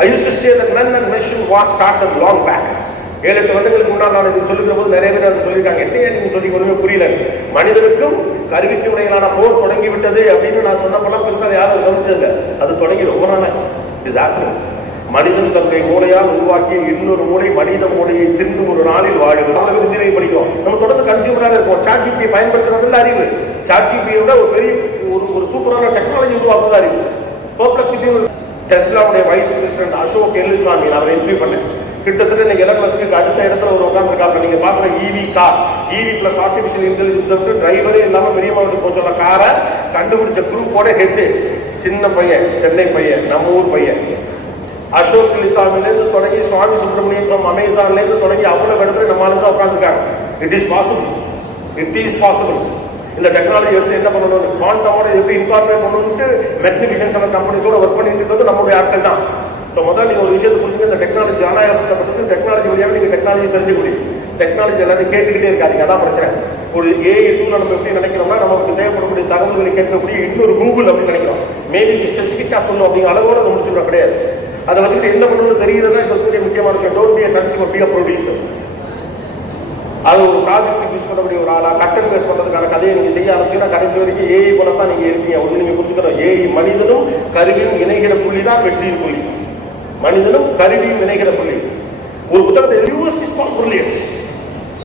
I used to say that man and machine was started long back. 7-8 வருடங்களுக்கு முன்னால் நான் இது சொல்லுகிற போது நிறைய பேர் அதை சொல்லியிருக்காங்க. என்ன நீங்க சொல்லி ஒண்ணுமே புரியல. மனிதனுக்கும் கருவிக்கும் இடையிலான போர் தொடங்கி விட்டது அப்படின்னு நான் சொன்னப்பெல்லாம் பெருசாக யாரும் கவனிச்சதில்லை. அது தொடங்கி ரொம்ப நாள் ஆச்சு. Is happening. மனிதன் தன்னுடைய மூளையால் உருவாக்கிய இன்னொரு மூளை மனித மூளையை தின்னு ஒரு நாளில் வாழுது. அவ்வளவு இன்ஜினியரிங் படிக்கிறோம். நம்ம தொடர்ந்து கன்சியூமராக இருப்போம். சாட் ஜிபிடியை பயன்படுத்துறதுல அறிவு. சாட் ஜிபியை விட ஒரு பெரிய ஒரு சூப்பரான டெக்னாலஜி உருவாக்குறது அறிவு. பெர்ப்ளெக்சிட்டி. டெஸ்லாவுடைய வைஸ் பிரசிடென்ட் அசோக் எல்லுசாமி அவரை இன்டர்வியூ பண்ணேன். கிட்டத்தட்ட நீங்க எலன் மஸ்க்கு அடுத்த இடத்துல ஒரு உட்காந்துருக்காங்க. நீங்க பாக்குற இவி கார், இவி பிளஸ் ஆர்டிபிஷியல் இன்டெலிஜென்ஸ் டிரைவரே இல்லாம பெரிய மாவட்டத்துக்கு போக சொல்ல காரை கண்டுபிடிச்ச குரூப்போட ஹெட்டு சின்ன பையன், சென்னை பையன், நம்ம ஊர் பையன். அசோக் எல்லுசாமிலேருந்து தொடங்கி சுவாமி சுப்பிரமணியம் ஃப்ரம் அமேசான்லேருந்து தொடங்கி அவ்வளவு இடத்துல நம்ம ஆளுங்க தான் உட்காந்துருக்காங்க. It is possible. It is possible. இந்த டெக்னாலஜி எடுத்து என்ன பண்ணணும், குவாண்டமோட எப்படி இன்கார்பரேட் பண்ணணும்னு மேக்னிஃபிகேஷன் கம்பெனிஸோட ஒர்க் பண்ணிட்டு இருக்கிறது நம்மளுடைய ஆட்கள் தான். ஸோ முதல்ல நீங்கள் ஒரு விஷயத்தை புரிஞ்சுங்க. இந்த டெக்னாலஜி ஆதாயப்படுத்தப்பட்டது. டெக்னாலஜி வழியாக நீங்கள் டெக்னாலஜி தெரிஞ்சுக்க முடியும். டெக்னாலஜி எல்லாத்தையும் கேட்டுக்கிட்டே இருக்காது. அதான் பிரச்சனை. ஒரு ஏஐ டூல் நம்ம எப்படி நினைக்கிறோம்னா நமக்கு தேவைப்படக்கூடிய தகவல்களை கேட்கக்கூடிய இன்னொரு கூகுள் அப்படின்னு நினைக்கிறோம். மேபி ஸ்பெசிஃபிக்காக சொல்லணும் அப்படிங்கிற அளவோட அதை முடிச்சுக்க கிடையாது. அதை வச்சுக்கிட்டு என்ன பண்ணணும்னு தெரிகிறதா இப்போ இருக்கக்கூடிய முக்கியமான விஷயம். Don't be a consumer, be a producer. அது ஒரு ப்ராஜெக்ட் யூஸ் பண்ணக்கூடிய ஒரு ஆளா கட்டன் பேஸ் பண்ணுறதுக்கான கதையை நீங்கள் செய்ய ஆரம்பிச்சீங்கன்னா கடைசி வரைக்கும் ஏஐ போல தான் நீங்கள் இருப்பீங்க. ஒன்று நீங்கள் புரிஞ்சுக்கணும், ஏஐ மனிதனும் கருவியும் இணைகிற புள்ளி தான் வெற்றியின் புள்ளி. மனிதனும் கருவியும் இணைகிற புள்ளி. ஒரு புத்தகத்தை